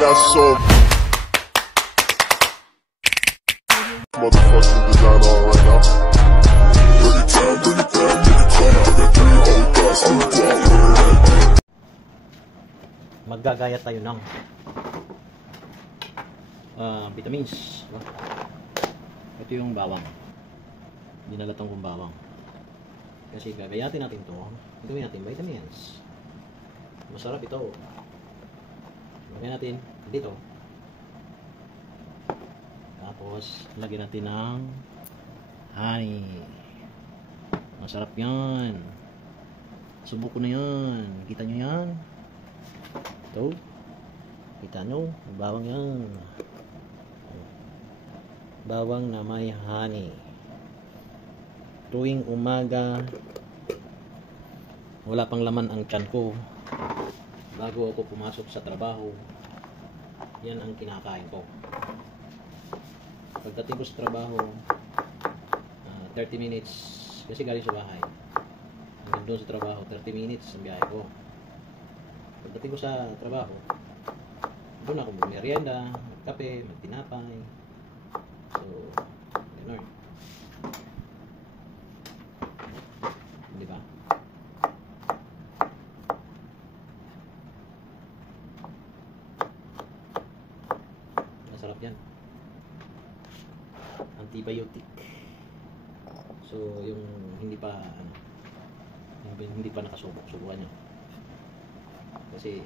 got some motherfucking design on right now. Bring it down, nigga, come. I got 3 old thoughts, new guap. Maggagaya tayo ng vitamins. Ito yung bawang. Dinalatang kong bawang. Kasi gagayatin natin to. Gawin natin vitamins. Masarap ito. Lagyan natin dito. Tapos lagyan natin ng honey. Masarap yan. Subok ko na yan. Kita nyo yan? Ito. Kita nyo? Bawang yan. Bawang na may honey. Tuwing umaga, wala pang laman ang tiyan ko. Bago ako pumasok sa trabaho, yan ang kinakain ko. Pagdating ko sa trabaho, 30 minutes, kasi galing sa bahay. Hanggang doon sa trabaho, 30 minutes ang biyahe ko. Pagdating ko sa trabaho, doon ako magmerienda, magkape, magtinapay. So, gano'n. Diba? Masarap yan. Antibiotic. So, yung hindi pa nakasubok, subukan nyo. Kasi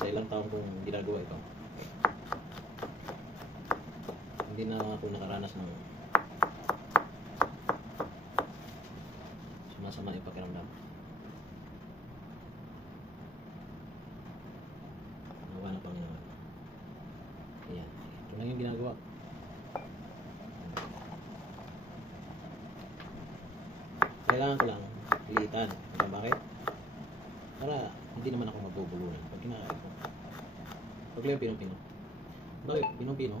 sa ilang taon kong ginagawa ito, hindi na ako nakaranas ng sumasama yung pakiramdam. Nawa na Panginoon. Ayan. Ito lang yung ginagawa. Kailangan ko lang pilitan. Bakit? Para hindi naman ako magbubulunan pag kinakain ko. Pag lang pinong-pino. Bakit? Pinong-pino?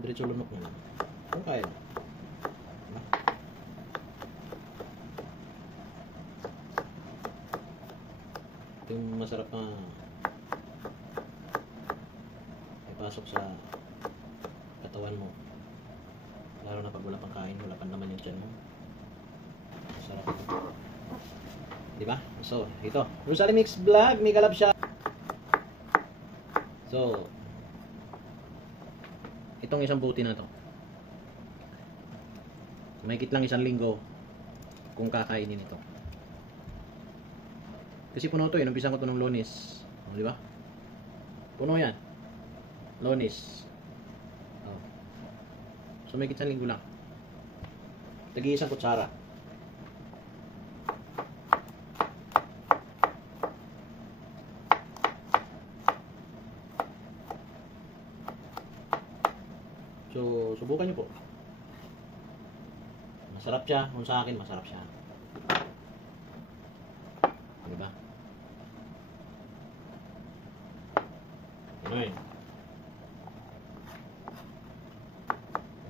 Diretso lunok nyo lang. Kung kaya na. Diba? Ito yung masarap na ipasok sa katawan mo. Lalo na pag wala pang kain, wala pang naman yung tiyan mo. Masarap ito. Diba? So, ito. Rosary Mix Vlog. May kalab siya. So, itong isang buti na to, mahigit lang 1 linggo kung kakainin ito. Kasi puno to eh. Numpisan ko to ng Lunes. O, di ba? Puno yan. Lunes. Oh. So, mahigit 1 linggo lang. Tagi 1 kutsara. So, subukan nyo po. Masarap siya. Kung sa akin, masarap siya. Diba? Ano yun?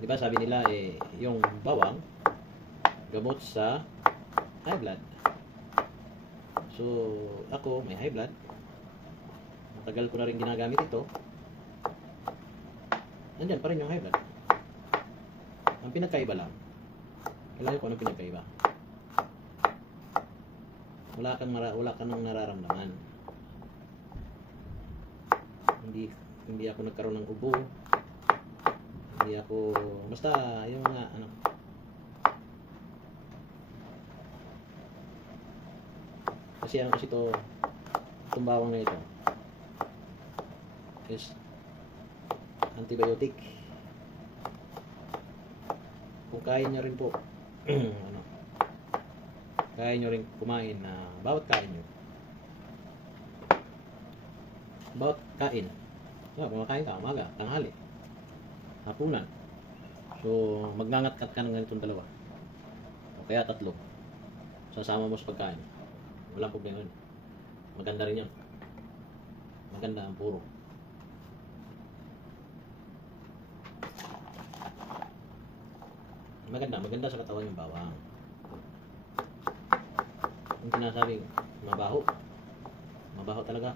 Diba sabi nila yung bawang gamot sa high blood. So, ako may high blood. Matagal ko na rin ginagamit ito. Nandyan pa rin yung high blood. Ang pinagkaiba lang, kailangan ko anong pinagkaiba. Wala kang nang nararamdaman. Hindi ako nagkaroon ng ubo. Hindi ako, basta yung mga kasi itong bawang na ito is antibiotic. Kung kaya nyo rin po kaya nyo rin kumain na bawat kain nyo, kumakain ka umaga, tanghali, hapunan, so magngangat-kat ka ng ganitong 2 o kaya 3 sasama mo sa pagkain, walang problema yun. Maganda rin yan, maganda ang puro. Maganda sa katawan yung bawang. Yung sinasabi, mabaho talaga.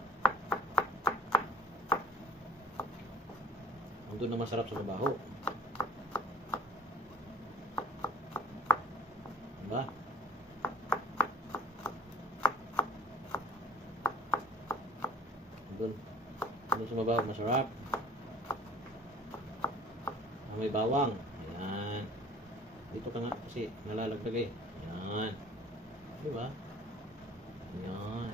Doon na masarap sa mabaho. Diba? Doon sa mabaho, masarap. May bawang. Ayan. Dito ka nga kasi nalalagdag eh. Ayan. Diba? Ayan.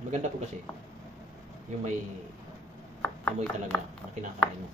Maganda po kasi yung may amoy talaga na kinakain mo.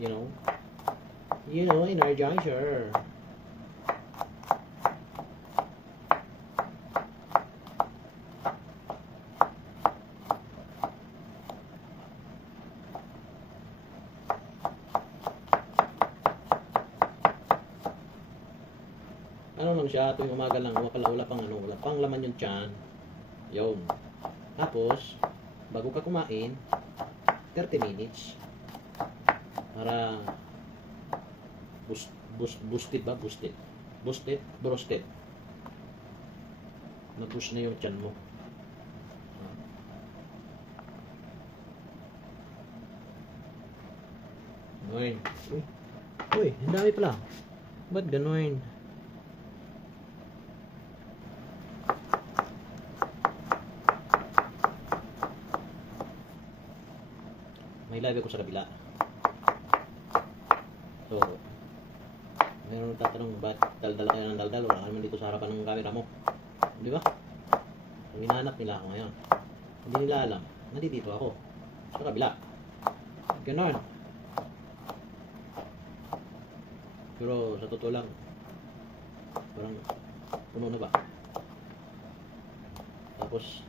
You know, energizer. Ano lang siya, tuwing umaga lang, wala pang laman yung tiyan. Yun. Tapos, bago ka kumain, 30 minutes. Para boosted. Mag-push na yung tiyan mo. Uy, ang dami pala. Ba't gano'n? May live ako sa kabila. So, mayroon nagtatanong, ba't daldala kayo ng daldal? Wala naman dito sa harapan ng camera mo. Di ba? So, hinahanap nila ako ngayon. Hindi nila alam. Nandito ako. Sa kabila. Ganon. Pero sa totoo lang, parang puno na ba? Tapos,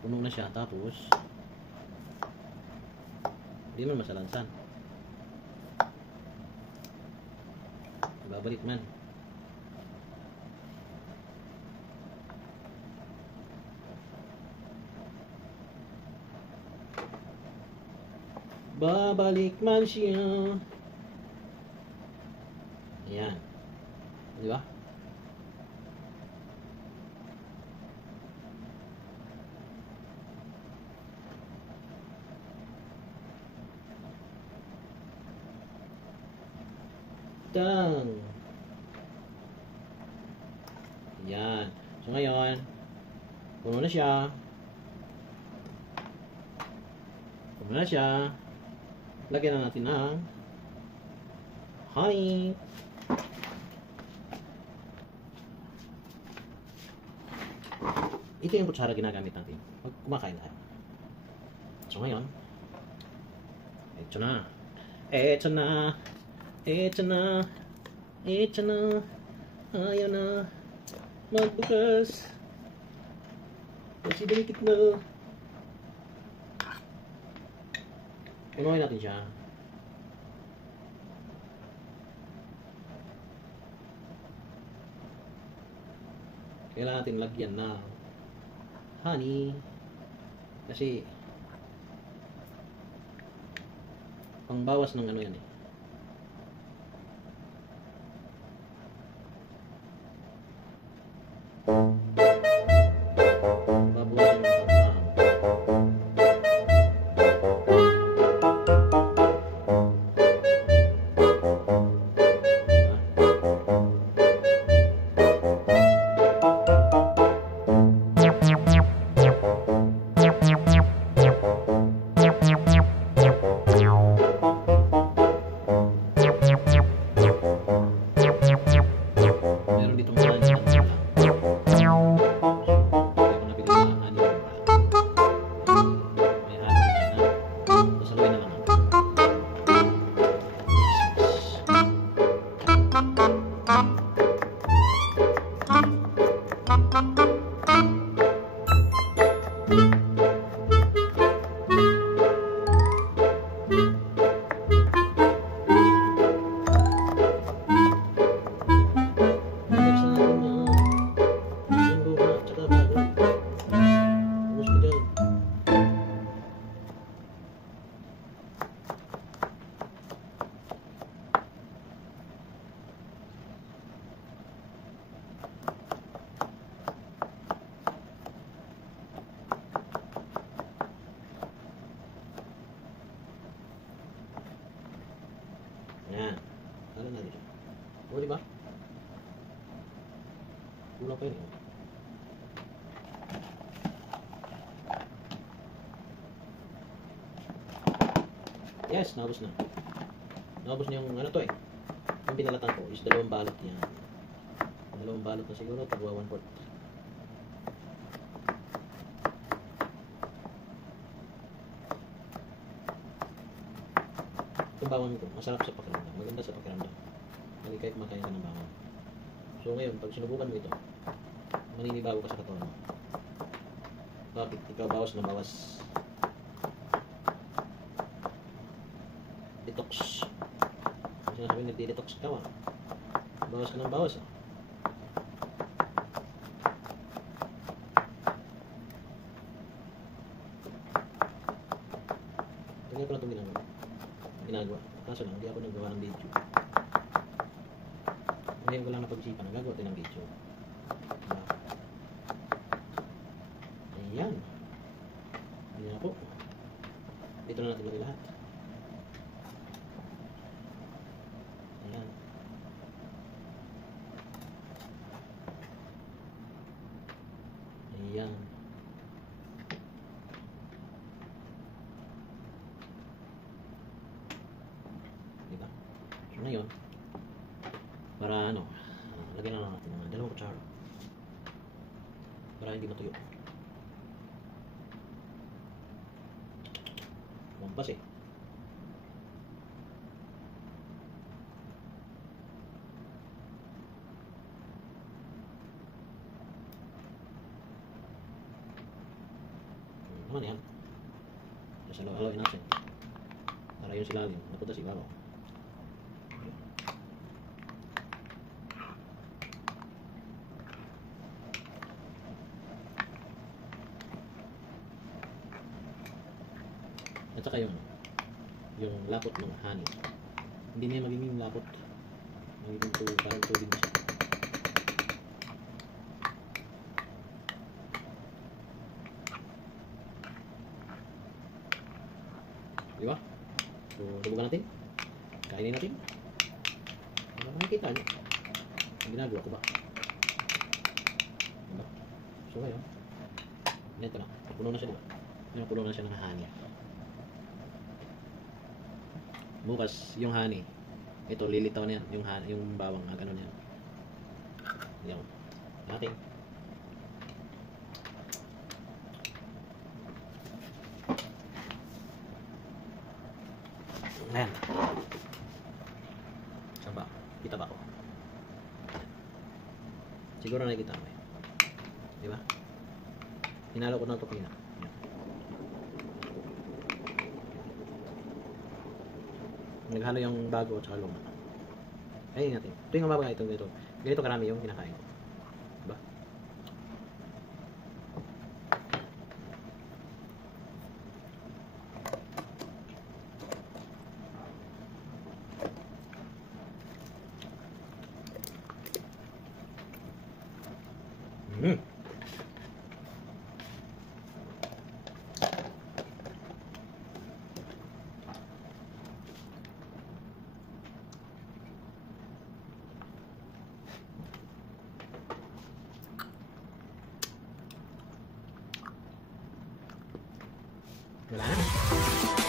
puno na siya, tapos hindi man masalansan, babalik man. Babalik man siya. Ayan, di ba? Tang. Yan. So ngayon, puno na siya. Puno na siya. Lagyan na natin ng honey. Ito yung kutsara ginagamit natin pag kumakain tayo. So ngayon, ito na. Ito na. Ito na. Ito na. Ayaw na. Magbukas. Kasi dinikit na. Punuin natin siya. Kailangan natin lagyan na honey. Kasi pangbawas ng ano yan eh. Babawasan ng pangmahal. Meron ditong honey na wala. Kaya ko nabili na honey na wala. May honey na siya na. Sasaluin na lang ako. Buksan natin yung luha at saka bago. Ubus ko dyan. Yan. Ano na dito? O, diba? Kulang pa yun eh. Yes, naubos na. Naubos na yung ano to eh. Yung pinalatan ko is 2 balot yan. 2 balot na siguro, tagwa 1/4. Itong bawang ko, masarap sa pakiramdam. Maganda sa pakiramdam. Hindi kahit makain ka ng bawang. So ngayon, pag sinubukan mo ito, maninibago ka sa katawan mo. Bakit? Ikaw bawas na bawas. Detox. Kasi nasabi nagdi-detox ka ah. Bawas ka ng bawas ah. Ganyan ko lang itong ginagawa. Kaso lang, hindi ako nagawa ng video. Ngayon ko lang napag-isipan na gagawa tayo ng video. Diba? Ayan. Ayan na po. Dito na natin lagay lahat. Ayan. Ayan. Diba? So ngayon, para ano, lagyan na lang natin ng 2 kutsara para hindi matuyo. Mampas eh. Naman yan. Just halo-haloin natin para yung silalim napunta sa ibabaw. At saka yung lapot ng honey. Hindi na magiging lapot. Magiging parang tubig na siya. Di ba? So, subukan natin. Kainin natin. makikita niyo. Ang ginagawa ko ba? Diba? So ngayon, ganito na. Puno na siya, diba? Ngayon, puno na siya ng honey. Bukas, yung honey, ito, lilitaw na yan. Yung bawang, gano'n yan. Yan. Natin. Ayan. Saan ba? Kita ba ako? Siguro nakikita mo yun. Di ba? Hinalo ko ng tupina. Naghalo yung bago at saka luma. Ayun natin. Ito yung mababa itong ganito. Ganito karami yung kinakain ko. Diba? Wala na.